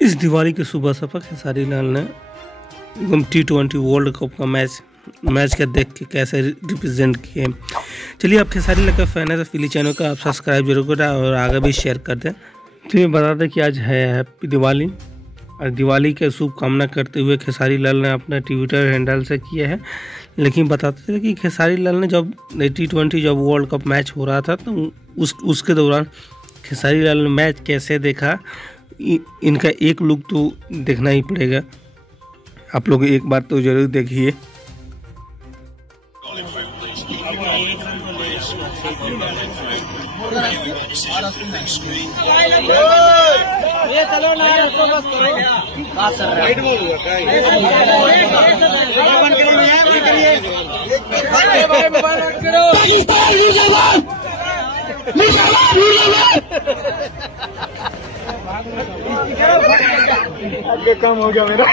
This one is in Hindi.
इस दिवाली के सुबह सफर खेसारी लाल ने T20 वर्ल्ड कप का मैच का देख के कैसे रिप्रेजेंट किए। चलिए, आप खेसारी लाल का फैन है तो फिली चैनल का आप सब्सक्राइब जरूर करें और आगे भी शेयर कर दें। तो ये बता दें कि आज है हैप्पी दिवाली और दिवाली के शुभकामना करते हुए खेसारी लाल ने अपना ट्विटर हैंडल से किया है। लेकिन बताते थे कि खेसारी लाल ने जब T20 जब वर्ल्ड कप मैच हो रहा था तो उसके दौरान खेसारी लाल ने मैच कैसे देखा, इनका एक लुक तो देखना ही पड़ेगा। आप लोग एक बार तो जरूर देखिए। काम हो गया मेरा।